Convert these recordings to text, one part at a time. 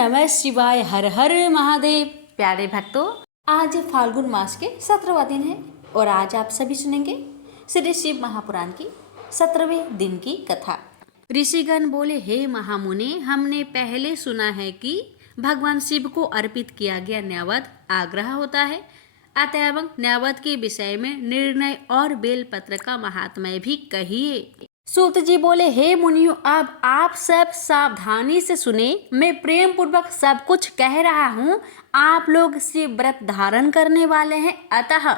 नमः शिवाय। हर हर महादेव। प्यारे भक्तों, आज फाल्गुन मास के 17वां दिन है और आज आप सभी सुनेंगे श्री शिव महापुराण की 17वें दिन की कथा। ऋषिगण बोले, हे महामुनि, हमने पहले सुना है कि भगवान शिव को अर्पित किया गया नैवेद्य आग्रह होता है, अतएव नैवेद्य के विषय में निर्णय और बेलपत्र का महात्म्य भी कहिए। सूत जी बोले, हे मुनियों, अब आप सब सावधानी से सुने। मैं प्रेम पूर्वक सब कुछ कह रहा हूँ। आप लोग शिव व्रत धारण करने वाले हैं, अतः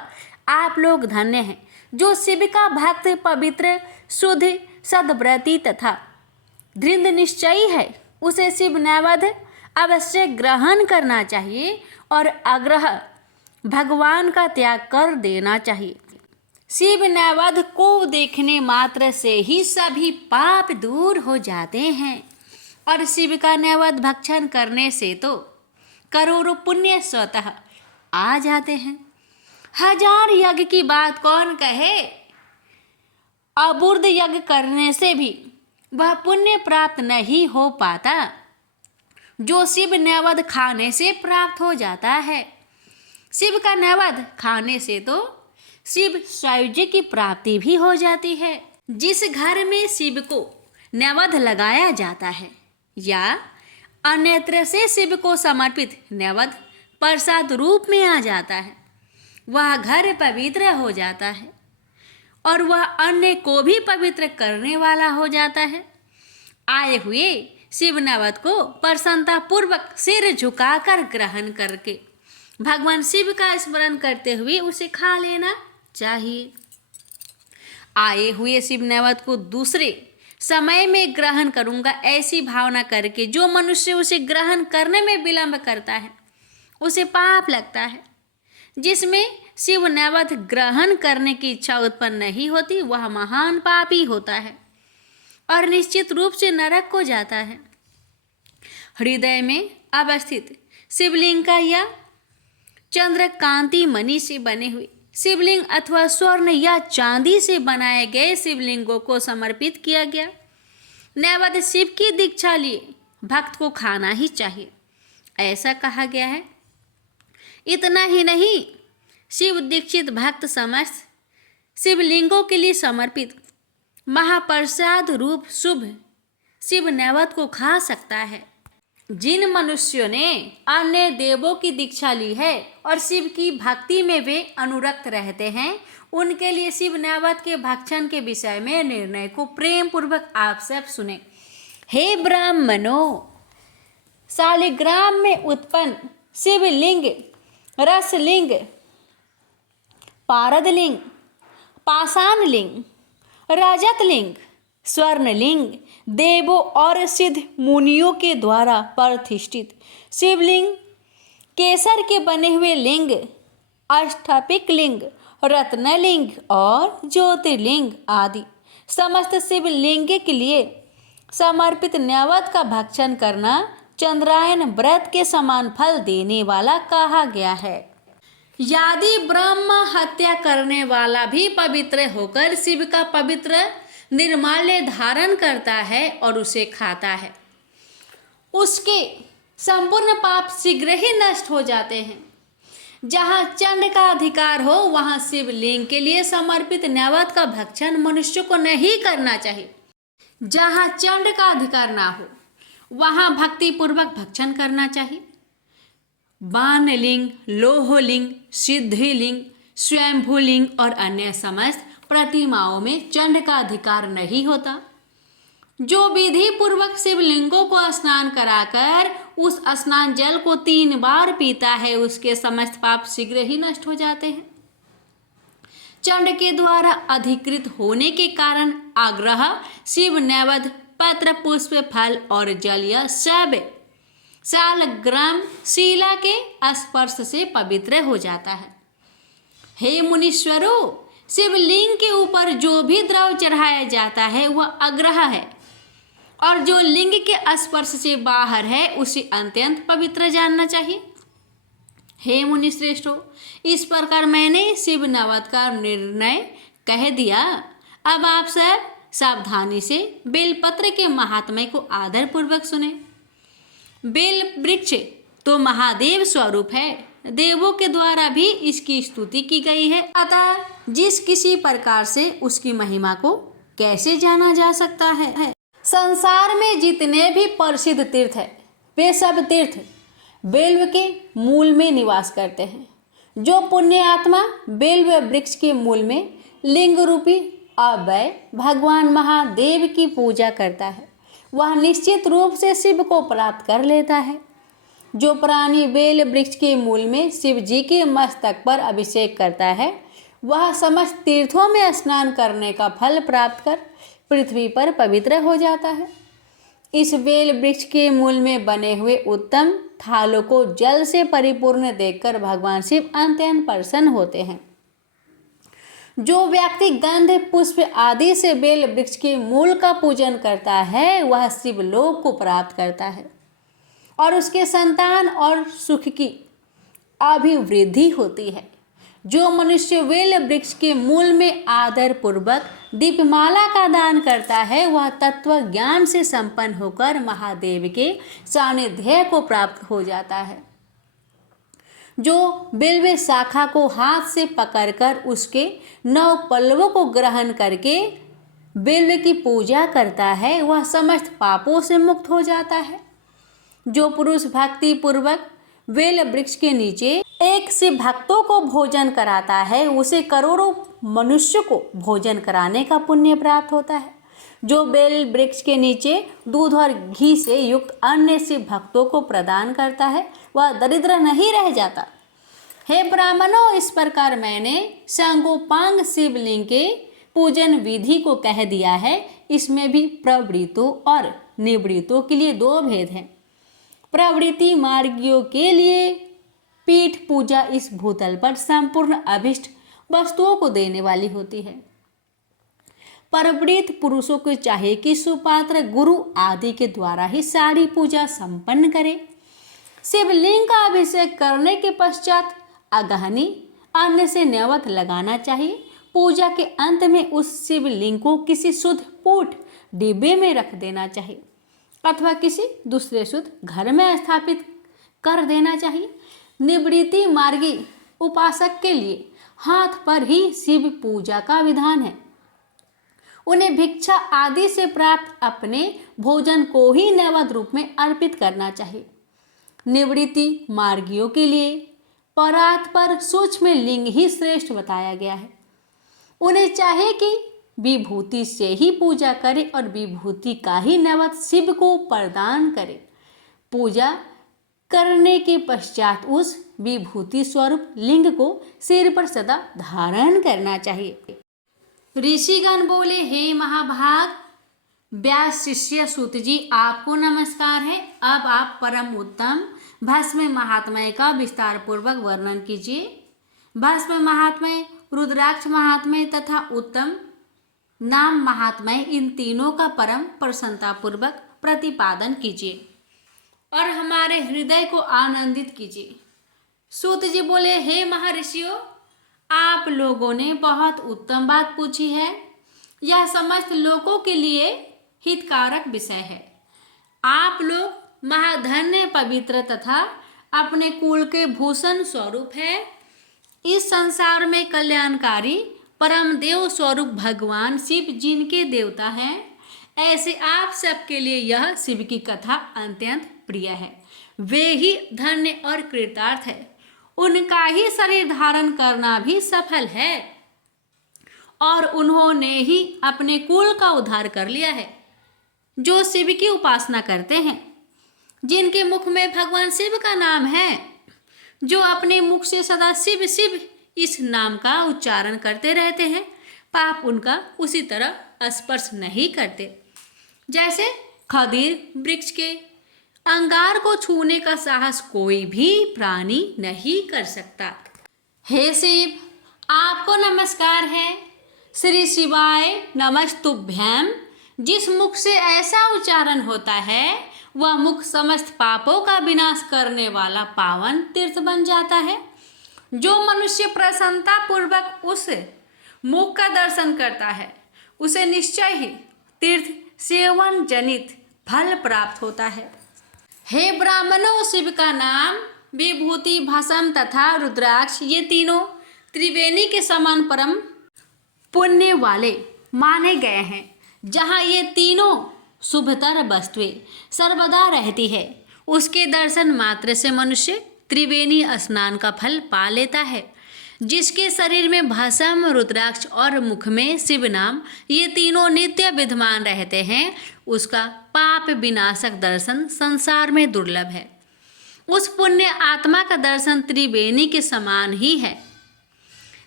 आप लोग धन्य हैं। जो शिव का भक्त, पवित्र, शुद्ध, सद्व्रती तथा दृढ़ निश्चयी है, उसे शिव नैवेद्य अवश्य ग्रहण करना चाहिए और आग्रह भगवान का त्याग कर देना चाहिए। शिव नैवेद्य को देखने मात्र से ही सभी पाप दूर हो जाते हैं और शिव का नैवेद्य भक्षण करने से तो करोड़ों पुण्य स्वतः आ जाते हैं। 1000 यज्ञ की बात कौन कहे, अबूर्द यज्ञ करने से भी वह पुण्य प्राप्त नहीं हो पाता जो शिव नैवेद्य खाने से प्राप्त हो जाता है। शिव का नैवेद्य खाने से तो शिव सायुज्य की प्राप्ति भी हो जाती है। जिस घर में शिव को नैवेद्य लगाया जाता है या अन्यत्र से शिव को समर्पित नैवेद्य प्रसाद रूप में आ जाता है, वह घर पवित्र हो जाता है और वह अन्य को भी पवित्र करने वाला हो जाता है। आए हुए शिव नैवेद्य को प्रसन्नता पूर्वक सिर झुकाकर ग्रहण करके भगवान शिव का स्मरण करते हुए उसे खा लेना चाहिए। आए हुए शिव नैवेद्य को दूसरे समय में ग्रहण करूंगा, ऐसी भावना करके जो मनुष्य उसे ग्रहण करने में विलंब करता है उसे पाप लगता है। जिसमें शिव नैवेद्य ग्रहण करने की इच्छा उत्पन्न नहीं होती, वह महान पापी होता है और निश्चित रूप से नरक को जाता है। हृदय में अवस्थित शिवलिंग का या चंद्रकांति मणि से बने हुए शिवलिंग अथवा स्वर्ण या चांदी से बनाए गए शिवलिंगों को समर्पित किया गया नैवेद्य शिव की दीक्षा लिए भक्त को खाना ही चाहिए, ऐसा कहा गया है। इतना ही नहीं, शिव दीक्षित भक्त समस्त शिवलिंगों के लिए समर्पित महाप्रसाद रूप शुभ शिव नैवेद्य को खा सकता है। जिन मनुष्यों ने अन्य देवों की दीक्षा ली है और शिव की भक्ति में वे अनुरक्त रहते हैं, उनके लिए शिव नैवेद्य के भक्षण के विषय में निर्णय को प्रेम पूर्वक आप सब सुने। हे ब्राह्मणों, शालिग्राम में उत्पन्न शिवलिंग, रसलिंग, पारदलिंग, पाषाणलिंग, रजतलिंग, स्वर्णलिंग, देवों और सिद्ध मुनियों के द्वारा प्रतिष्ठित शिवलिंग, केसर के बने हुए लिंग, अष्टपिक लिंग, रत्नलिंग और ज्योतिर्लिंग आदि समस्त शिवलिंग के लिए समर्पित नैवेद्य का भक्षण करना चंद्रायन व्रत के समान फल देने वाला कहा गया है। यदि ब्रह्म हत्या करने वाला भी पवित्र होकर शिव का पवित्र निर्माल्य धारण करता है और उसे खाता है, उसके संपूर्ण पाप शीघ्र ही नष्ट हो जाते हैं। जहाँ चंड का अधिकार हो, वहाँ शिवलिंग के लिए समर्पित नैवेद्य का भक्षण मनुष्य को नहीं करना चाहिए। जहाँ चंड का अधिकार ना हो, वहाँ भक्ति पूर्वक भक्षण करना चाहिए। बाणलिंग, लोहलिंग, सिद्धिलिंग, स्वयंभूलिंग और अन्य समस्त प्रतिमाओं में चंड का अधिकार नहीं होता। जो विधि पूर्वक शिवलिंगों को स्नान कराकर उस स्नान जल को 3 बार पीता है, उसके समस्त पाप शीघ्र ही नष्ट हो जाते हैं। चंड के द्वारा अधिकृत होने के कारण आग्रह शिव नैवेद्य पत्र, पुष्प, फल और जल यह सब शालग्राम शिला के स्पर्श से पवित्र हो जाता है। हे मुनीश्वरों, शिवलिंग के ऊपर जो भी द्रव चढ़ाया जाता है वह आग्रह है और जो लिंग के स्पर्श से बाहर है उसे अत्यंत पवित्र जानना चाहिए। हे मुनि श्रेष्ठों, इस प्रकार मैंने शिव नैवेद्य का निर्णय कह दिया। अब आप सब सावधानी से बेलपत्र के महात्म्य को आदर पूर्वक सुने। बेल वृक्ष तो महादेव स्वरूप है, देवों के द्वारा भी इसकी स्तुति की गई है। अतः जिस किसी प्रकार से उसकी महिमा को कैसे जाना जा सकता है। संसार में जितने भी प्रसिद्ध तीर्थ है वे सब तीर्थ बेल्व के मूल में निवास करते हैं। जो पुण्य आत्मा बेल्व वृक्ष के मूल में लिंग रूपी अव्यय भगवान महादेव की पूजा करता है वह निश्चित रूप से शिव को प्राप्त कर लेता है। जो प्राणी बेल वृक्ष के मूल में शिव जी के मस्तक पर अभिषेक करता है वह समस्त तीर्थों में स्नान करने का फल प्राप्त कर पृथ्वी पर पवित्र हो जाता है। इस बेल वृक्ष के मूल में बने हुए उत्तम थालों को जल से परिपूर्ण देखकर भगवान शिव अत्यंत प्रसन्न होते हैं। जो व्यक्ति गंध पुष्प आदि से बेल वृक्ष के मूल का पूजन करता है वह शिवलोक को प्राप्त करता है और उसके संतान और सुख की अभिवृद्धि होती है। जो मनुष्य बेल वृक्ष के मूल में आदर पूर्वक दीपमाला का दान करता है वह तत्व ज्ञान से संपन्न होकर महादेव के सानिध्य को प्राप्त हो जाता है। जो बेल्व शाखा को हाथ से पकड़कर उसके 9 पल्लवों को ग्रहण करके बेल्व की पूजा करता है वह समस्त पापों से मुक्त हो जाता है। जो पुरुष भक्ति पूर्वक बेल वृक्ष के नीचे एक से भक्तों को भोजन कराता है उसे करोड़ों मनुष्य को भोजन कराने का पुण्य प्राप्त होता है। जो बेल वृक्ष के नीचे दूध और घी से युक्त अन्य से भक्तों को प्रदान करता है वह दरिद्र नहीं रह जाता। हे ब्राह्मणों, इस प्रकार मैंने सांगोपांग शिवलिंग के पूजन विधि को कह दिया है। इसमें भी प्रवृत्तों और निवृत्तों के लिए 2 भेद हैं। प्रवृत्ति मार्गियों के लिए पीठ पूजा इस भूतल पर संपूर्ण अभिष्ट वस्तुओं को देने वाली होती है। परवृत्त पुरुषों को चाहिए कि सुपात्र गुरु आदि के द्वारा ही सारी पूजा संपन्न करे। शिवलिंग का अभिषेक करने के पश्चात अगहनी अन्न से नैवेद्य लगाना चाहिए। पूजा के अंत में उस शिवलिंग को किसी शुद्ध पूठ डिब्बे में रख देना चाहिए अथवा किसी दूसरे शुद्ध घर में स्थापित कर देना चाहिए। निवृत्ति मार्गी उपासक के लिए हाथ पर ही शिव पूजा का विधान है। उन्हें भिक्षा आदि से प्राप्त अपने भोजन को ही नैवेद्य रूप में अर्पित करना चाहिए। निवृत्ति मार्गियों के लिए परात पर सूक्ष्म लिंग ही श्रेष्ठ बताया गया है। उन्हें चाहिए कि विभूति से ही पूजा करे और विभूति का ही नैवेद्य शिव को प्रदान करे। पूजा करने के पश्चात उस विभूति स्वरूप लिंग को सिर पर सदा धारण करना चाहिए। ऋषिगण बोले, हे महाभाग व्यास शिष्य सूत जी, आपको नमस्कार है। अब आप परम उत्तम भस्म महात्म्य का विस्तार पूर्वक वर्णन कीजिए। भस्म महात्म्य, रुद्राक्ष महात्म्य तथा उत्तम नाम महात्म्य, इन तीनों का परम प्रसन्नता पूर्वक प्रतिपादन कीजिए और हमारे हृदय को आनंदित कीजिए। सूत जी बोले, हे महर्षियों, आप लोगों ने बहुत उत्तम बात पूछी है। यह समस्त लोगों के लिए हितकारक विषय है। आप लोग महाधन्य पवित्र तथा अपने कुल के भूषण स्वरूप है। इस संसार में कल्याणकारी परम देव स्वरूप भगवान शिव जिनके देवता हैं, ऐसे आप सबके लिए यह शिव की कथा अत्यंत प्रिय है। वे ही धन्य और कृतार्थ है। उनका ही शरीर धारण करना भी सफल है और उन्होंने ही अपने कुल का उद्धार कर लिया है। जो शिव की उपासना करते हैं, जिनके मुख में भगवान शिव का नाम है, जो अपने मुख से सदा शिव शिव इस नाम का उच्चारण करते रहते हैं, पाप उनका उसी तरह स्पर्श नहीं करते जैसे खदीर वृक्ष के अंगार को छूने का साहस कोई भी प्राणी नहीं कर सकता। हे शिव, आपको नमस्कार है। श्री शिवाय नमस्तुभ्यम। जिस मुख से ऐसा उच्चारण होता है वह मुख समस्त पापों का विनाश करने वाला पावन तीर्थ बन जाता है। जो मनुष्य प्रसन्नता पूर्वक उस मुख का दर्शन करता है उसे निश्चय ही तीर्थ सेवन जनित फल प्राप्त होता है। हे ब्राह्मणों, शिव का नाम, विभूति, भस्म तथा रुद्राक्ष ये तीनों त्रिवेणी के समान परम पुण्य वाले माने गए हैं। जहाँ ये तीनों शुभतर वस्तुएं सर्वदा रहती है, उसके दर्शन मात्र से मनुष्य त्रिवेणी स्नान का फल पा लेता है। जिसके शरीर में भस्म, रुद्राक्ष और मुख में शिव नाम ये तीनों नित्य विद्यमान रहते हैं, उसका पाप विनाशक दर्शन संसार में दुर्लभ है। उस पुण्य आत्मा का दर्शन त्रिवेणी के समान ही है।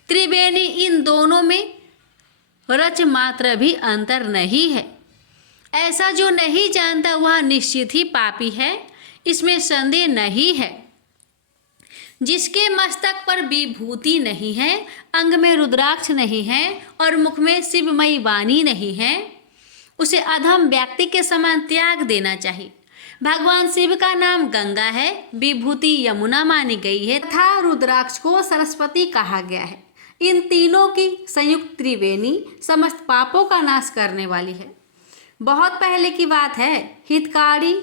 त्रिवेणी इन दोनों में रच मात्र भी अंतर नहीं है। ऐसा जो नहीं जानता वह निश्चित ही पापी है, इसमें संदेह नहीं है। जिसके मस्तक पर विभूति नहीं है, अंग में रुद्राक्ष नहीं है और मुख में शिवमयी वाणी नहीं है, उसे अधम व्यक्ति के समान त्याग देना चाहिए। भगवान शिव का नाम गंगा है, विभूति यमुना मानी गई है तथा रुद्राक्ष को सरस्वती कहा गया है। इन तीनों की संयुक्त त्रिवेणी समस्त पापों का नाश करने वाली है। बहुत पहले की बात है, हितकारी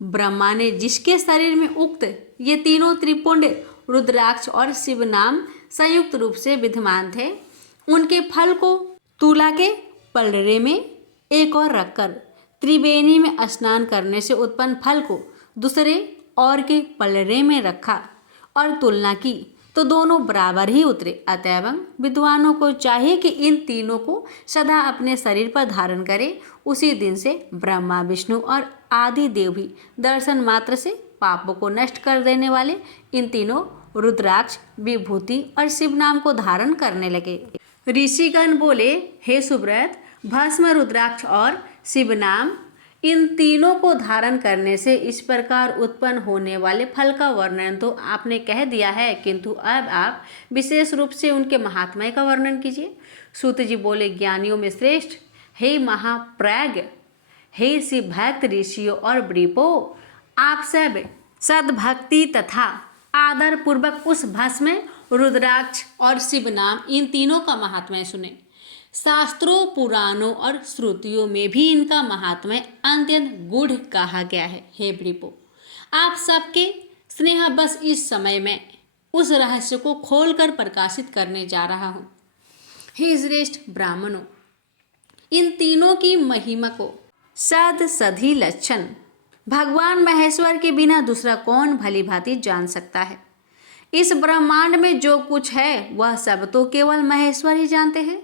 ब्रह्मा ने जिसके शरीर में उक्त ये तीनों त्रिपुंड रुद्राक्ष और शिव नाम संयुक्त रूप से विद्यमान थे, उनके फल को तुला के पलड़े में एक और रखकर त्रिवेणी में स्नान करने से उत्पन्न फल को दूसरे और के पलड़े में रखा और तुलना की तो दोनों बराबर ही उतरे। अतएव विद्वानों को चाहिए कि इन तीनों को सदा अपने शरीर पर धारण करें। उसी दिन से ब्रह्मा, विष्णु और आदि देव भी दर्शन मात्र से पापों को नष्ट कर देने वाले इन तीनों रुद्राक्ष, विभूति और शिव नाम को धारण करने लगे। ऋषिगण बोले, हे सुब्रत, भस्म, रुद्राक्ष और शिव नाम इन तीनों को धारण करने से इस प्रकार उत्पन्न होने वाले फल का वर्णन तो आपने कह दिया है, किंतु अब आप विशेष रूप से उनके महात्म्य का वर्णन कीजिए। सूत जी बोले, ज्ञानियों में श्रेष्ठ, हे महाप्रज्ञ, हे शिव भक्त ऋषियों और वृपो, आप सब सद्भक्ति तथा आदर पूर्वक उस भस्म, रुद्राक्ष और शिव नाम इन तीनों का महात्म्य सुने। शास्त्रों, पुराणों और श्रुतियों में भी इनका महात्म्य अत्यंत गूढ़ कहा गया है। हे वृपो, आप सबके स्नेह बस इस समय में उस रहस्य को खोलकर प्रकाशित करने जा रहा हूँ। हे श्रेष्ठ ब्राह्मणों, इन तीनों की महिमा को सधी लक्षण भगवान महेश्वर के बिना दूसरा कौन भली भांति जान सकता है। इस ब्रह्मांड में जो कुछ है वह सब तो केवल महेश्वर ही जानते हैं।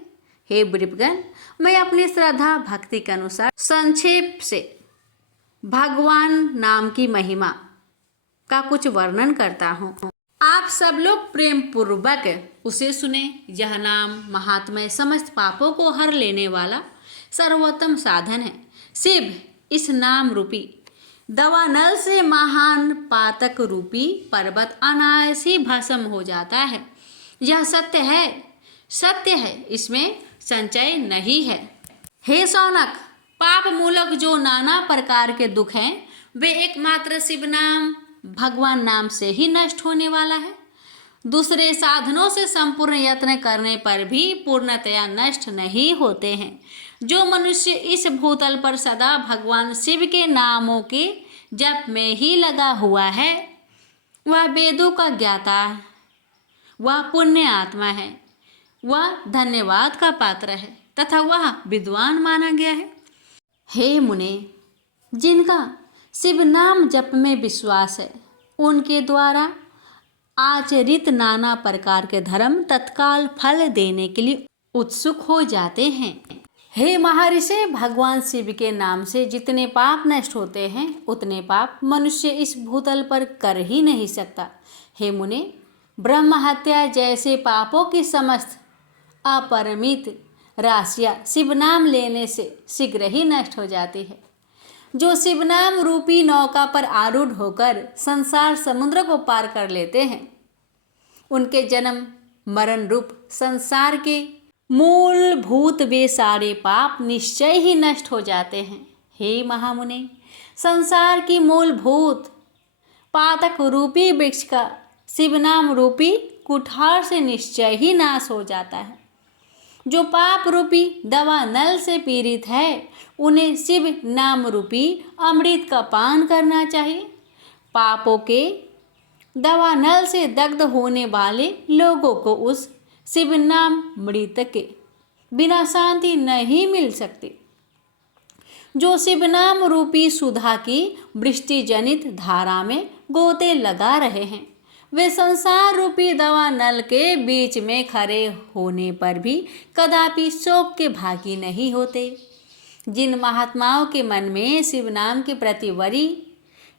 हे वृपगण, मैं अपनी श्रद्धा भक्ति के अनुसार संक्षेप से भगवान नाम की महिमा का कुछ वर्णन करता हूँ। आप सब लोग प्रेम पूर्वक उसे सुने। यह नाम महात्म्य समस्त पापों को हर लेने वाला सर्वोत्तम साधन है। शिव इस नाम रूपी दवानल से महान पातक रूपी पर्वत अनायास ही भस्म हो जाता है। यह सत्य है, सत्य है, इसमें संचय नहीं है। हे सौनक, पाप मूलक जो नाना प्रकार के दुख हैं वे एकमात्र शिव नाम भगवान नाम से ही नष्ट होने वाला है। दूसरे साधनों से संपूर्ण यत्न करने पर भी पूर्णतया नष्ट नहीं होते हैं। जो मनुष्य इस भूतल पर सदा भगवान शिव के नामों के जप में ही लगा हुआ है, वह वेदों का ज्ञाता, वह पुण्य आत्मा है, वह धन्यवाद का पात्र है तथा वह विद्वान माना गया है। हे मुने, जिनका शिव नाम जप में विश्वास है, उनके द्वारा आचरित नाना प्रकार के धर्म तत्काल फल देने के लिए उत्सुक हो जाते हैं। हे महर्षि, भगवान शिव के नाम से जितने पाप नष्ट होते हैं उतने पाप मनुष्य इस भूतल पर कर ही नहीं सकता। हे मुने, ब्रह्म हत्या जैसे पापों की समस्त अपरिमित राशियाँ शिव नाम लेने से शीघ्र ही नष्ट हो जाती है। जो शिव नाम रूपी नौका पर आरूढ़ होकर संसार समुद्र को पार कर लेते हैं, उनके जन्म मरण रूप संसार के मूलभूत वे सारे पाप निश्चय ही नष्ट हो जाते हैं। हे महामुने, संसार की मूलभूत पातक रूपी वृक्ष का शिव नाम रूपी कुठार से निश्चय ही नाश हो जाता है। जो पाप रूपी दवा नल से पीड़ित है उन्हें शिव नाम रूपी अमृत का पान करना चाहिए। पापों के दवा नल से दग्ध होने वाले लोगों को उस शिव नाम मृत के बिना शांति नहीं मिल सकती। जो शिव नाम रूपी सुधा की वृष्टि जनित धारा में गोते लगा रहे हैं वे संसार रूपी दवा नल के बीच में खड़े होने पर भी कदापि शोक के भागी नहीं होते। जिन महात्माओं के मन में शिव नाम के प्रति बड़ी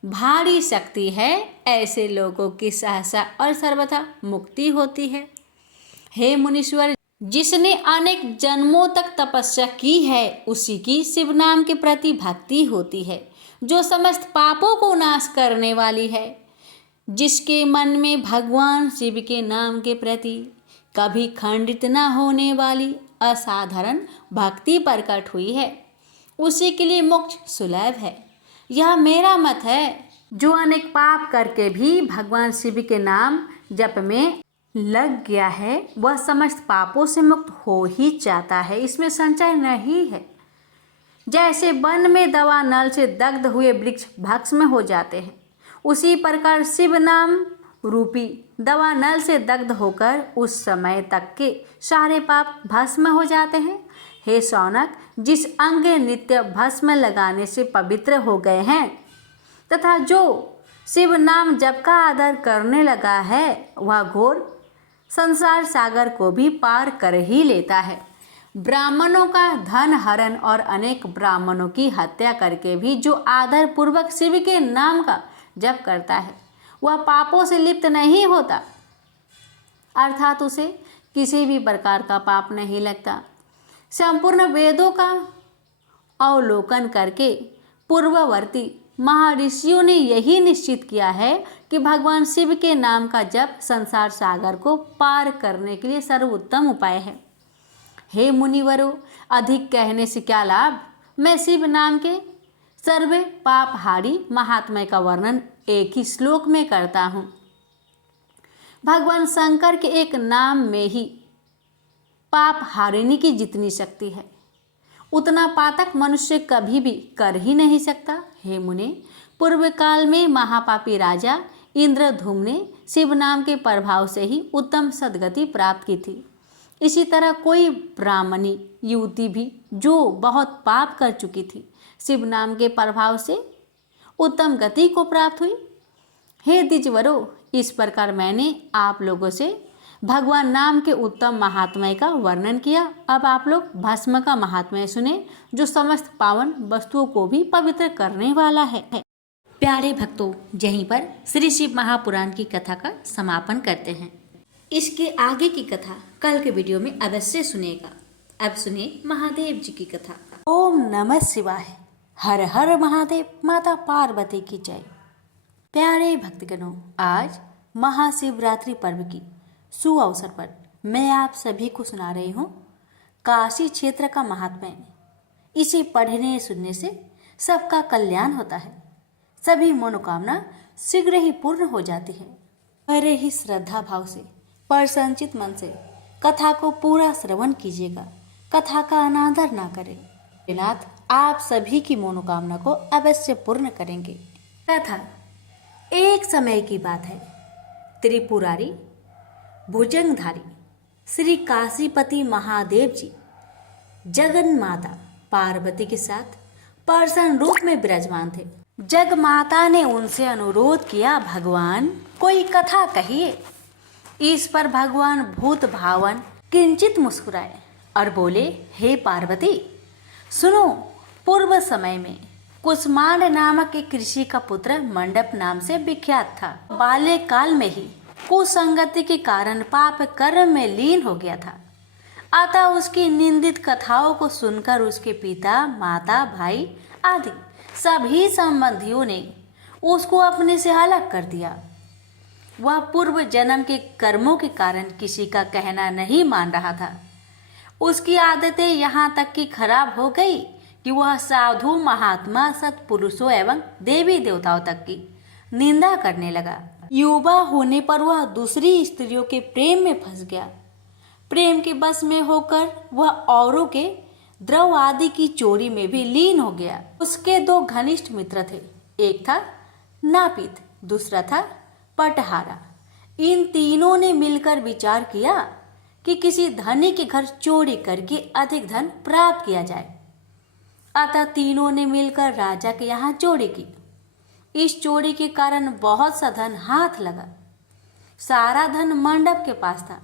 भारी शक्ति है ऐसे लोगों की सहसा और सर्वथा मुक्ति होती है। हे मुनीश्वर, जिसने अनेक जन्मों तक तपस्या की है उसी की शिव नाम के प्रति भक्ति होती है जो समस्त पापों को नाश करने वाली है। जिसके मन में भगवान शिव के नाम के प्रति कभी खंडित न होने वाली असाधारण भक्ति प्रकट हुई है उसी के लिए मोक्ष सुलभ है। यह मेरा मत है। जो अनेक पाप करके भी भगवान शिव के नाम जप में लग गया है वह समस्त पापों से मुक्त हो ही जाता है, इसमें संशय नहीं है। जैसे वन में दवा नल से दग्ध हुए वृक्ष भस्म हो जाते हैं उसी प्रकार शिव नाम रूपी दवा नल से दग्ध होकर उस समय तक के सारे पाप भस्म हो जाते हैं। हे शौनक, जिस अंग नित्य भस्म लगाने से पवित्र हो गए हैं तथा जो शिव नाम जप का आदर करने लगा है वह घोर संसार सागर को भी पार कर ही लेता है। ब्राह्मणों का धन हरण और अनेक ब्राह्मणों की हत्या करके भी जो आदर पूर्वक शिव के नाम का जप करता है वह पापों से लिप्त नहीं होता, अर्थात उसे किसी भी प्रकार का पाप नहीं लगता। संपूर्ण वेदों का अवलोकन करके पूर्ववर्ती महर्षियों ने यही निश्चित किया है कि भगवान शिव के नाम का जप संसार सागर को पार करने के लिए सर्वोत्तम उपाय है। हे मुनिवरों, अधिक कहने से क्या लाभ। मैं शिव नाम के सर्वे पापहारी महात्म्य का वर्णन एक ही श्लोक में करता हूँ। भगवान शंकर के एक नाम में ही पाप हारिनी की जितनी शक्ति है उतना पातक मनुष्य कभी भी कर ही नहीं सकता। हे मुने, पूर्व काल में महापापी राजा इंद्रधूम्न ने शिव नाम के प्रभाव से ही उत्तम सद्गति प्राप्त की थी। इसी तरह कोई ब्राह्मणी युवती भी जो बहुत पाप कर चुकी थी शिव नाम के प्रभाव से उत्तम गति को प्राप्त हुई। हे द्विजवरों, इस प्रकार मैंने आप लोगों से भगवान नाम के उत्तम महात्म्य का वर्णन किया। अब आप लोग भस्म का महात्म्य सुने जो समस्त पावन वस्तुओं को भी पवित्र करने वाला है। प्यारे भक्तों, यहीं पर श्री शिव महापुराण की कथा का समापन करते हैं। इसके आगे की कथा कल के वीडियो में अवश्य सुनेगा। अब सुने महादेव जी की कथा। ओम नमः शिवाय। हर हर महादेव। माता पार्वती की जय। प्यारे भक्तगणों, आज महाशिवरात्रि पर्व की सुअवसर पर मैं आप सभी को सुना रही हूँ काशी क्षेत्र का महात्म्य। इसे पढ़ने सुनने से सबका कल्याण होता है, सभी मनोकामना शीघ्र ही पूर्ण हो जाती है। बड़े ही श्रद्धा भाव से प्रसन्नचित मन से कथा को पूरा श्रवण कीजिएगा, कथा का अनादर ना करें। नाथ आप सभी की मनोकामना को अवश्य पूर्ण करेंगे। कथा एक समय की बात है। त्रिपुरारी भुजंगधारी श्री काशीपति महादेव जी जगन माता पार्वती के साथ प्रसन्न रूप में विराजमान थे। जग माता ने उनसे अनुरोध किया, भगवान कोई कथा कहिए। इस पर भगवान भूत भावन किंचित मुस्कुराए और बोले, हे पार्वती सुनो, पूर्व समय में कुसमांड नामक एक ऋषि का पुत्र मंडप नाम से विख्यात था। बाल्यकाल में ही कुसंगति के कारण पाप कर्म में लीन हो गया था। अतः उसकी निंदित कथाओं को सुनकर उसके पिता, माता, भाई आदि सभी संबंधियों ने उसको अपने से अलग कर दिया। वह पूर्व जन्म के कर्मों के कारण किसी का कहना नहीं मान रहा था। उसकी आदतें यहाँ तक कि खराब हो गई कि वह साधु, महात्मा, सत्पुरुषों एवं देवी देवताओं तक की निंदा करने लगा। युवा होने पर वह दूसरी स्त्रियों के प्रेम में फंस गया। प्रेम के बस में होकर वह औरों के द्रव आदि की चोरी में भी लीन हो गया। उसके दो घनिष्ठ मित्र थे, एक था नापित, दूसरा था पटहारा। इन तीनों ने मिलकर विचार किया कि किसी धनी के घर चोरी करके अधिक धन प्राप्त किया जाए। अतः तीनों ने मिलकर राजा के यहाँ चोरी की। इस चोरी के कारण बहुत सा धन हाथ लगा। सारा धन मंडप के पास था।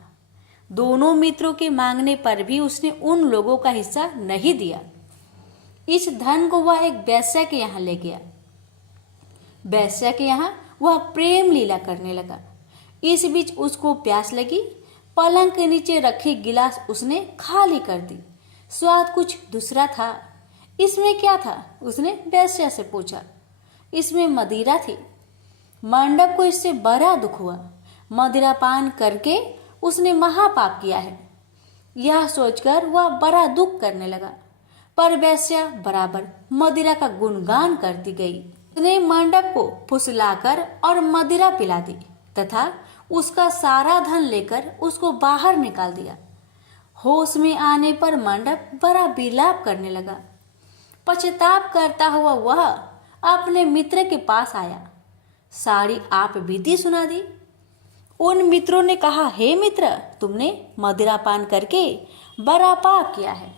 दोनों मित्रों के मांगने पर भी उसने उन लोगों का हिस्सा नहीं दिया। इस धन को वह एक वेश्या के यहाँ ले गया। वेश्या के यहाँ वह प्रेम लीला करने लगा। इस बीच उसको प्यास लगी। पलंग के नीचे रखी गिलास उसने खाली कर दी। स्वाद कुछ दूसरा था। इसमें क्या था? उसने वेश्या से पूछा। इसमें मदिरा थी। मंडप को इससे बड़ा दुख हुआ। मदिरा पान करके उसने महापाप किया है, यह सोचकर वह बड़ा दुख करने लगा। पर वेश्या बराबर मदिरा का गुणगान करती गई। उसने मंडप को फुसलाकर और मदिरा पिला दी तथा उसका सारा धन लेकर उसको बाहर निकाल दिया। होश में आने पर मंडप बड़ा विलाप करने लगा। पश्चाताप करता हुआ वह अपने मित्र के पास आया। सारी आप बीती सुना दी। उन मित्रों ने कहा, हे मित्र, तुमने मदिरा पान करके बड़ा पाप किया है।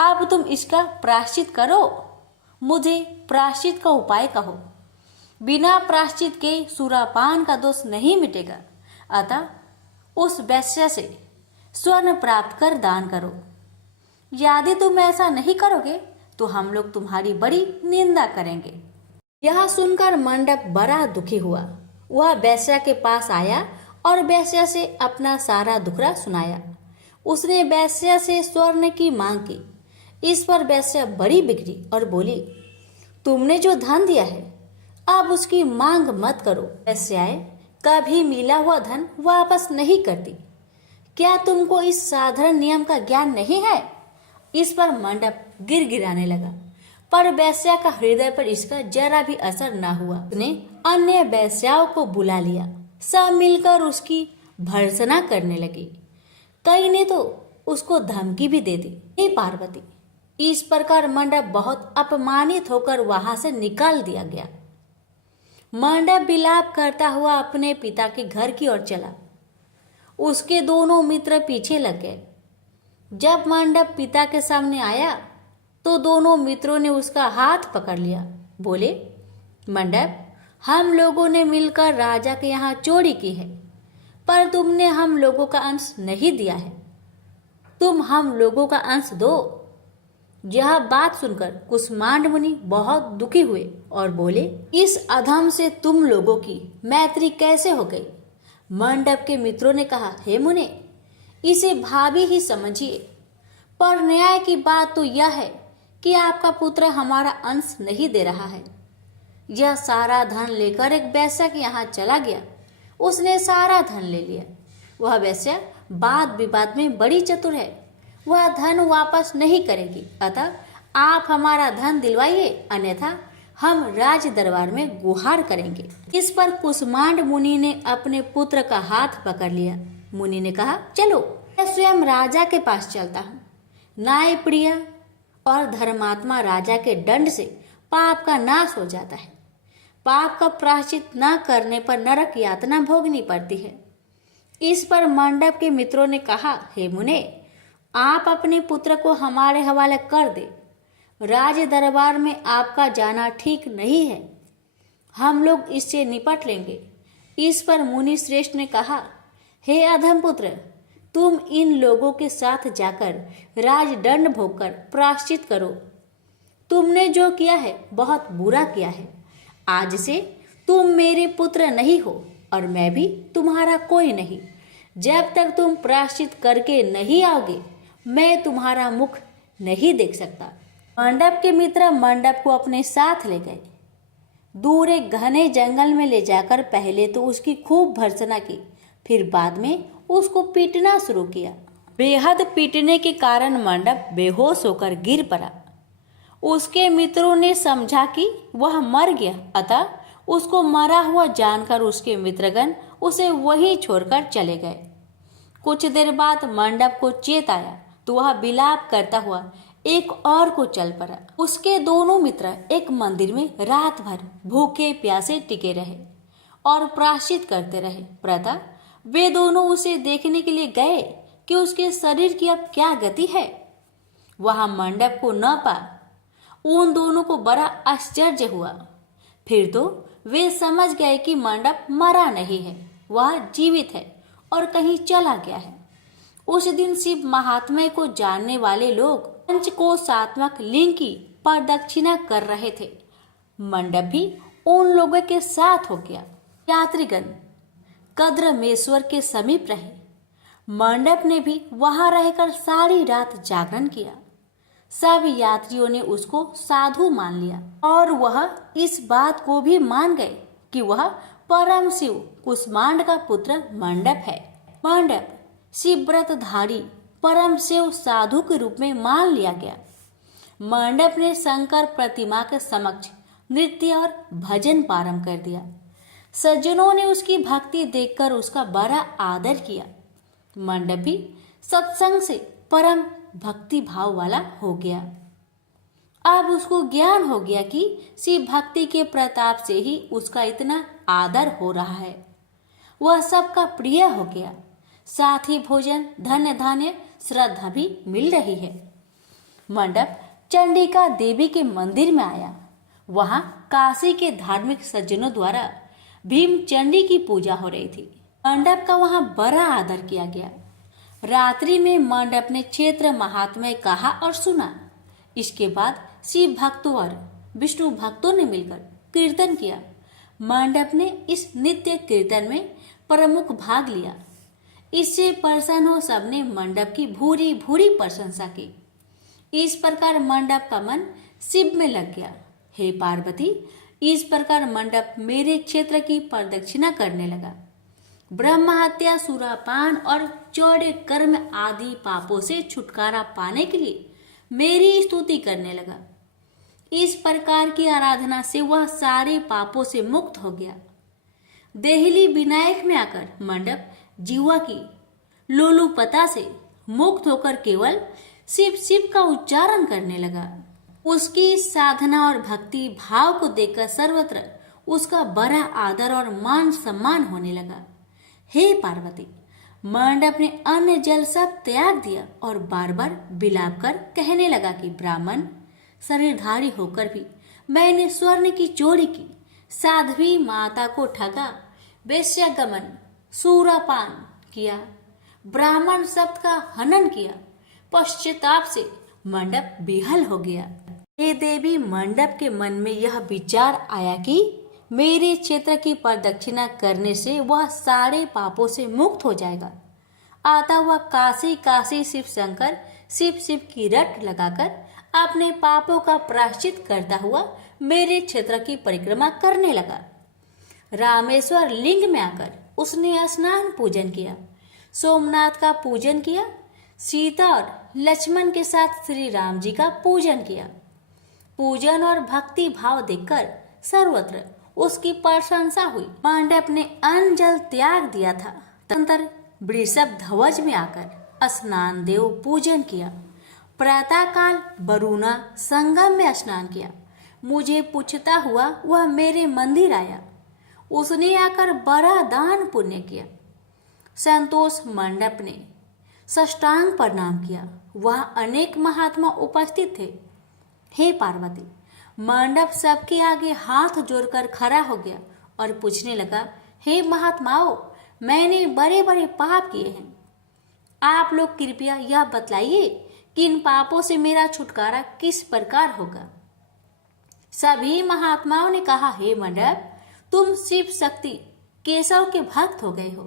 अब तुम इसका प्रायश्चित करो। मुझे प्रायश्चित का उपाय कहो। बिना प्रायश्चित के सुरापान का दोष नहीं मिटेगा। अतः उस वेश्या से स्वर्ण प्राप्त कर दान करो। यदि तुम ऐसा नहीं करोगे तो हम लोग तुम्हारी बड़ी निंदा करेंगे। यह सुनकर मंडप बड़ा दुखी हुआ। वह वेश्या के पास आया और वेश्या से अपना सारा दुखड़ा सुनाया। उसने वेश्या से स्वर्ण की मांग की। इस पर वेश्या बड़ी बिगड़ी और बोली, तुमने जो धन दिया है अब उसकी मांग मत करो। वेश्याएं कभी मिला हुआ धन वापस नहीं करती। क्या तुमको इस साधारण नियम का ज्ञान नहीं है? इस पर मंडप गिड़गिड़ाने लगा, पर वेश्या का हृदय पर इसका जरा भी असर न हुआ। उसने अन्य वेश्याओं को बुला लिया। सब मिलकर उसकी भर्त्सना करने लगी। कई ने तो उसको धमकी भी दे दी, हे पार्वती। इस प्रकार मंडप बहुत अपमानित होकर वहां से निकाल दिया गया। मंडप विलाप करता हुआ अपने पिता के घर की ओर चला। उसके दोनों मित्र पीछे लग गए। जब मंडप पिता के सामने आया तो दोनों मित्रों ने उसका हाथ पकड़ लिया। बोले, मंडप, हम लोगों ने मिलकर राजा के यहाँ चोरी की है, पर तुमने हम लोगों का अंश नहीं दिया है। तुम हम लोगों का अंश दो। यह बात सुनकर कुष्मांड मुनि बहुत दुखी हुए और बोले, इस अधम से तुम लोगों की मैत्री कैसे हो गई? मंडप के मित्रों ने कहा, हे मुने, इसे भाभी ही समझिए, पर न्याय की बात तो यह है कि आपका पुत्र हमारा अंश नहीं दे रहा है। यह सारा धन लेकर एक वेश्या के यहाँ चला गया। उसने सारा धन ले लिया। वह वेश्या वाद विवाद में बड़ी चतुर है। वह धन वापस नहीं करेगी। अतः आप हमारा धन दिलवाइए, अन्यथा हम राज दरबार में गुहार करेंगे। इस पर कुष्मांड मुनि ने अपने पुत्र का हाथ पकड़ लिया। मुनि ने कहा, चलो मैं स्वयं राजा के पास चलता हूँ। न्याय प्रिय और धर्मात्मा राजा के दंड से पाप का नाश हो जाता है। पाप का प्रायश्चित न करने पर नरक यातना भोगनी पड़ती है। इस पर मंडप के मित्रों ने कहा, हे मुने, आप अपने पुत्र को हमारे हवाले कर दे। राज दरबार में आपका जाना ठीक नहीं है। हम लोग इससे निपट लेंगे। इस पर मुनि श्रेष्ठ ने कहा, हे अधम पुत्र, तुम इन लोगों के साथ जाकर राजदंड भोगकर प्रायश्चित करो। तुमने जो किया है बहुत बुरा किया है। आज से तुम मेरे पुत्र नहीं हो और मैं भी तुम्हारा कोई नहीं। जब तक तुम प्रायश्चित करके नहीं आओगे मैं तुम्हारा मुख नहीं देख सकता। मंडप के मित्र मंडप को अपने साथ ले गए। दूर एक घने जंगल में ले जाकर पहले तो उसकी खूब भर्त्सना की, फिर बाद में उसको पीटना शुरू किया। बेहद पीटने के कारण मंडप बेहोश होकर गिर पड़ा। उसके मित्रों ने समझा कि वह मर गया, अतः उसको मरा हुआ जानकर उसके मित्रगण उसे वहीं छोड़कर चले गए। कुछ देर बाद मंडप को चेत आया तो वह विलाप करता हुआ एक और को चल पड़ा। उसके दोनों मित्र एक मंदिर में रात भर भूखे प्यासे टिके रहे और प्रायश्चित करते रहे। प्रथा वे दोनों उसे देखने के लिए गए कि उसके शरीर की अब क्या गति है। वहां मंडप को न पा उन दोनों को बड़ा आश्चर्य हुआ। फिर तो वे समझ गए कि मंडप मरा नहीं है, वह जीवित है और कहीं चला गया है। उस दिन शिव महात्म्य को जानने वाले लोग पंचकोशात्मक लिंग की प्रदक्षिणा कर रहे थे। मंडप भी उन लोगों के साथ हो गया। यात्रीगण कद्रमेश्वर के समीप रहे। मंडप ने भी वहां रहकर सारी रात जागरण किया। सब यात्रियों ने उसको साधु मान लिया और वह इस बात को भी मान गए कि वह परम शिव कुष्मांड का पुत्र मंडप है। मंडप शिव व्रतधारी परम शिव साधु के रूप में मान लिया गया। मंडप ने शंकर प्रतिमा के समक्ष नृत्य और भजन प्रारंभ कर दिया। सज्जनों ने उसकी भक्ति देखकर उसका बड़ा आदर किया। मंडप भी सत्संग से परम भक्ति भाव वाला हो गया। अब उसको ज्ञान हो गया कि शिव भक्ति के प्रताप से ही उसका इतना आदर हो रहा है। वह सबका प्रिय हो गया। साथ ही भोजन धन्य धान्य श्रद्धा भी मिल रही है। मंडप चंडिका देवी के मंदिर में आया। वहां काशी के धार्मिक सज्जनों द्वारा भीम चंडी की पूजा हो रही थी। मंडप का वहां बड़ा आदर किया गया। रात्रि में मंडप ने क्षेत्र महात्म्य कहा और सुना। इसके बाद शिव भक्तों और विष्णु भक्तों ने मिलकर कीर्तन किया। मंडप ने इस नित्य कीर्तन में प्रमुख भाग लिया। इससे प्रसन्न हो सबने मंडप की भूरी भूरी प्रशंसा की। इस प्रकार मंडप का मन शिव में लग गया। हे पार्वती, इस प्रकार मंडप मेरे क्षेत्र की प्रदक्षिणा करने लगा। ब्रह्म हत्या, सुरापान और चौड़े कर्म आदि पापों से छुटकारा पाने के लिए मेरी स्तुति करने लगा। इस प्रकार की आराधना से वह सारे पापों से मुक्त हो गया। देहली विनायक में आकर मंडप जीवा की लोलुपता से मुक्त होकर केवल शिव शिव का उच्चारण करने लगा। उसकी साधना और भक्ति भाव को देखकर सर्वत्र उसका बड़ा आदर और मान सम्मान होने लगा। हे पार्वती, मंडप ने अन्न जल सब त्याग दिया और बार बार विलाप कर कहने लगा कि ब्राह्मण शरीरधारी होकर भी मैंने स्वर्ण की चोरी की, साध्वी माता को ठगा, वेश्यागमन, सूरापान किया, ब्राह्मण शब्द का हनन किया। पश्चाताप से मंडप विहल हो गया। हे देवी, मंडप के मन में यह विचार आया कि मेरे क्षेत्र की प्रदक्षिणा करने से वह सारे पापों से मुक्त हो जाएगा। आता वह काशी काशी शिव शंकर शिव शिव की रट लगाकर अपने पापों का प्रायश्चित करता हुआ मेरे क्षेत्र की परिक्रमा करने लगा। रामेश्वर लिंग में आकर उसने स्नान पूजन किया, सोमनाथ का पूजन किया, सीता और लक्ष्मण के साथ श्री राम जी का पूजन किया। पूजन और भक्ति भाव देखकर सर्वत्र उसकी प्रशंसा हुई। मंडप ने अन्न जल त्याग दिया था। तदंतर वृषभ ध्वज में आकर स्नान देव पूजन किया। प्रातः काल वरुणा संगम में स्नान किया। मुझे पूछता हुआ वह मेरे मंदिर आया। उसने आकर बड़ा दान पुण्य किया। संतोष मंडप ने साष्टांग प्रणाम किया। वह अनेक महात्मा उपस्थित थे। हे पार्वती, मंडप सबके आगे हाथ जोड़कर खड़ा हो गया और पूछने लगा, हे महात्माओं, मैंने बड़े बड़े पाप किए हैं। आप लोग कृपया यह बतलाइए कि इन पापों से मेरा छुटकारा किस प्रकार होगा। सभी महात्माओं ने कहा, हे मंडप, तुम शिव शक्ति केशव के भक्त हो गए हो।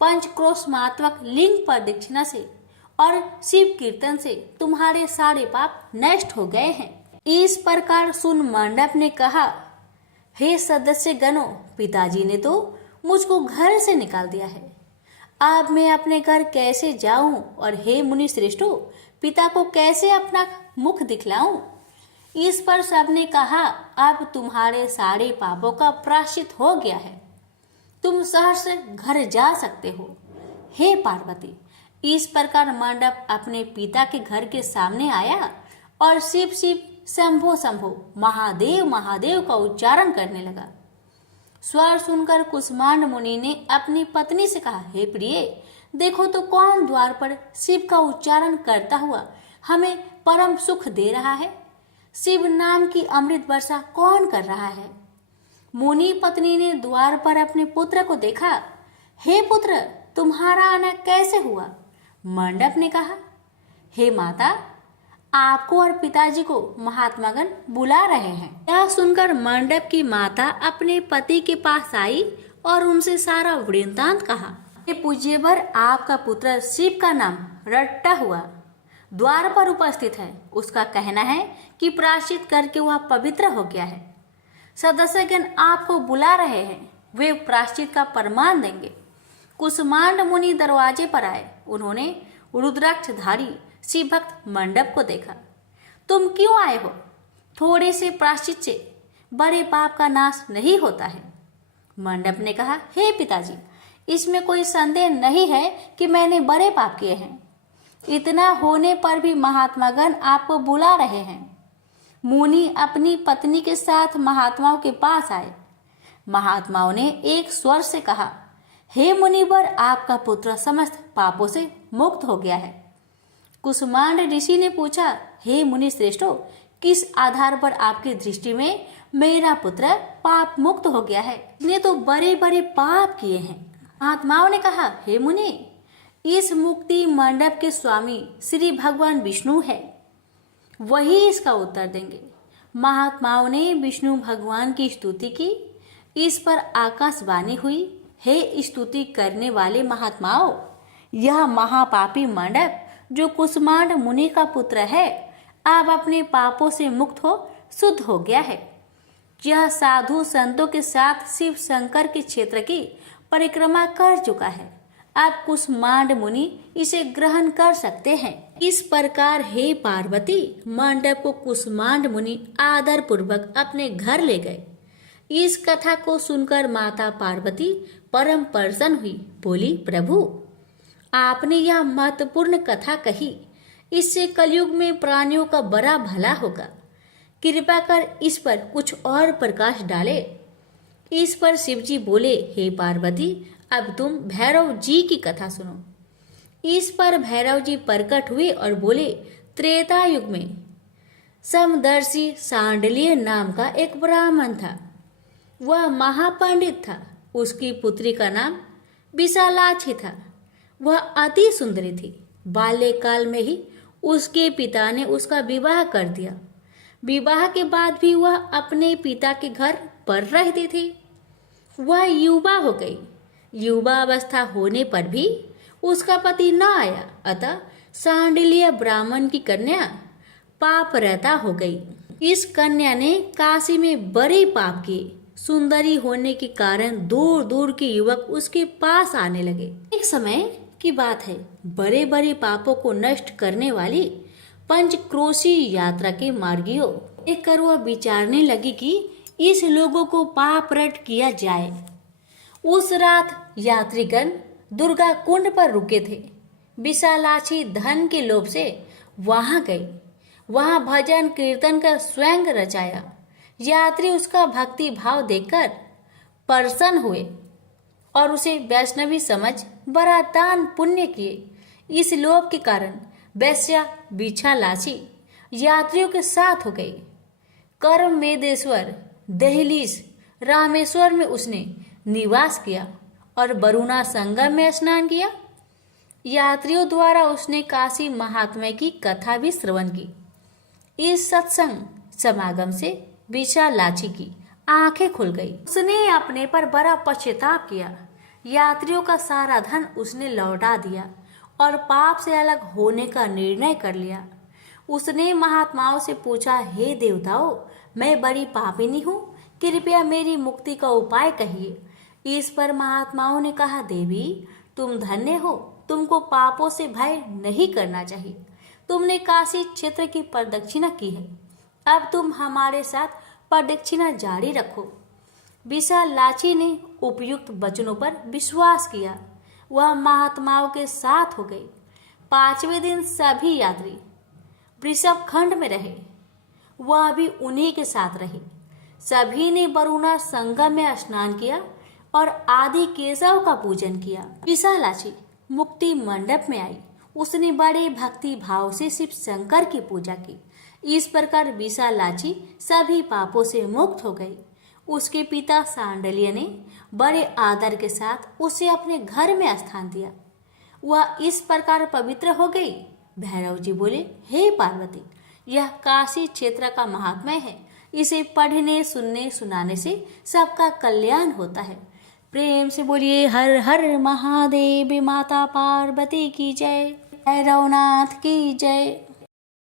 पंचक्रोशात्मक लिंग प्रदक्षिणा से और शिव कीर्तन से तुम्हारे सारे पाप नष्ट हो गए हैं। इस प्रकार सुन मंडप ने कहा, हे सदस्य गणों, पिताजी ने तो मुझको घर से निकाल दिया है। अब मैं अपने घर कैसे जाऊं और हे मुनि श्रेष्ठों, पिता को कैसे अपना मुख दिखलाऊं। इस पर सबने कहा, अब तुम्हारे सारे पापों का प्रायश्चित हो गया है, तुम सहर्ष घर जा सकते हो। हे पार्वती। इस प्रकार मंडप अपने पिता के घर के सामने आया और शिव शिव शंभो शंभो महादेव महादेव का उच्चारण करने लगा। स्वर सुनकर कुष्मांड मुनि ने अपनी पत्नी से कहा, हे प्रिय, देखो तो कौन द्वार पर शिव का उच्चारण करता हुआ हमें परम सुख दे रहा है। शिव नाम की अमृत वर्षा कौन कर रहा है। मुनि पत्नी ने द्वार पर अपने पुत्र को देखा। हे पुत्र, तुम्हारा आना कैसे हुआ। मंडप ने कहा, हे माता, आपको और पिताजी को महात्मागण बुला रहे हैं। यह सुनकर मंडप की माता अपने पति के पास आई और उनसे सारा वृत्तांत कहा। हे पूज्यवर, आपका पुत्र शिव का नाम रट्टा हुआ द्वार पर उपस्थित है। उसका कहना है कि प्रायश्चित करके वह पवित्र हो गया है। सदस्यगण आपको बुला रहे हैं, वे प्रायश्चित का प्रमाण देंगे। कुष्मांड मुनि दरवाजे पर आए। उन्होंने रुद्राक्षधारी शिव भक्त मंडप को देखा। तुम क्यों आए हो। थोड़े से प्रायश्चित से बड़े पाप का नाश नहीं होता है। मंडप ने कहा, हे पिताजी, इसमें कोई संदेह नहीं है कि मैंने बड़े पाप किए हैं। इतना होने पर भी महात्मागण आपको बुला रहे हैं। मुनि अपनी पत्नी के साथ महात्माओं के पास आए। महात्माओं ने एक स्वर से कहा, हे मुनिवर, आपका पुत्र समस्त पापों से मुक्त हो गया है। कुष्मांड ऋषि ने पूछा, हे मुनि श्रेष्ठो, किस आधार पर आपकी दृष्टि में मेरा पुत्र पाप मुक्त हो गया है। इसने तो बड़े बड़े पाप किए हैं। महात्माओं ने कहा, हे मुनि, इस मुक्ति मंडप के स्वामी श्री भगवान विष्णु है, वही इसका उत्तर देंगे। महात्माओं ने विष्णु भगवान की स्तुति की। इस पर आकाशवाणी हुई, हे स्तुति करने वाले महात्माओं, यह महापापी मंडप जो कुष्मांड मुनि का पुत्र है, अब अपने पापों से मुक्त हो शुद्ध हो गया है। यह साधु संतों के साथ शिव शंकर के क्षेत्र की परिक्रमा कर चुका है। अब कुष्मांड मुनि इसे ग्रहण कर सकते हैं। इस प्रकार हे पार्वती, मंडप को कुष्मांड मुनि आदर पूर्वक अपने घर ले गए। इस कथा को सुनकर माता पार्वती परम प्रसन्न हुई। बोली, प्रभु, आपने यह महत्वपूर्ण कथा कही, इससे कलयुग में प्राणियों का बड़ा भला होगा। कृपा कर इस पर कुछ और प्रकाश डाले। इस पर शिवजी बोले, हे पार्वती, अब तुम भैरव जी की कथा सुनो। इस पर भैरव जी प्रकट हुए और बोले, त्रेता युग में समदर्शी सांडल्य नाम का एक ब्राह्मण था। वह महापंडित था। उसकी पुत्री का नाम विशालाक्षी था। वह अति सुंदरी थी। बाल्यकाल में ही उसके पिता ने उसका विवाह कर दिया। विवाह के बाद भी वह अपने पिता के घर पर रहती थी। वह युवा हो गई। युवा अवस्था होने पर भी उसका पति न आया, अतः सांडिल्य ब्राह्मण की कन्या पाप रहता हो गई। इस कन्या ने काशी में बड़े पाप किए। सुंदरी होने के कारण दूर दूर के युवक उसके पास आने लगे। एक समय की बात है, बड़े बड़े पापों को नष्ट करने वाली पंचक्रोशी यात्रा के मार्गियों देखकर वह विचारने लगी कि इस लोगों को पाप रट किया जाए। उस रात यात्रीगण दुर्गा कुंड पर रुके थे। विशालाक्षी धन के लोभ से वहां गई। वहां भजन कीर्तन कर स्वयं रचाया। यात्री उसका भक्ति भाव देखकर प्रसन्न हुए और उसे वैष्णवी समझ बड़ा दान पुण्य किए। इस लोभ के कारण वैश्या विशालाक्षी यात्रियों के साथ हो गई। कर्म मेदेश्वर दहलीज रामेश्वर में उसने निवास किया और वरुणा संगम में स्नान किया। यात्रियों द्वारा उसने काशी महात्म्य की कथा भी श्रवण की। इस सत्संग समागम से विशालाक्षी की आंखें खुल गई। उसने अपने पर बड़ा पश्चाताप किया। यात्रियों का सारा धन उसने लौटा दिया और पाप से अलग होने का निर्णय कर लिया। उसने महात्माओं से पूछा, हे देवताओं, मैं बड़ी पापिनी हूँ, कृपया मेरी मुक्ति का उपाय कहिए। इस पर महात्माओं ने कहा, देवी, तुम धन्य हो, तुमको पापों से भय नहीं करना चाहिए। तुमने काशी क्षेत्र की प्रदक्षिणा की है, अब तुम हमारे साथ प्रदक्षिणा जारी रखो। विशालाक्षी ने उपयुक्त वचनों पर विश्वास किया। वह महात्माओं के साथ हो गई। 5वें दिन सभी यात्री वृषभ खंड में रहे, वह भी उन्हीं के साथ रही। सभी ने वरुणा संगम में स्नान किया और आदि केशव का पूजन किया। विशालाक्षी मुक्ति मंडप में आई। उसने बड़े भक्ति भाव से शिव शंकर की पूजा की। इस प्रकार विशालाक्षी सभी पापों से मुक्त हो गई। उसके पिता सांडल्य ने बड़े आदर के साथ उसे अपने घर में स्थान दिया। वह इस प्रकार पवित्र हो गई। भैरव जी बोले, हे पार्वती, यह काशी क्षेत्र का महात्म्य है। इसे पढ़ने, सुनने, सुनाने से सबका कल्याण होता है। प्रेम से बोलिए हर हर महादेव। माता पार्वती की जय। भैरवनाथ की जय।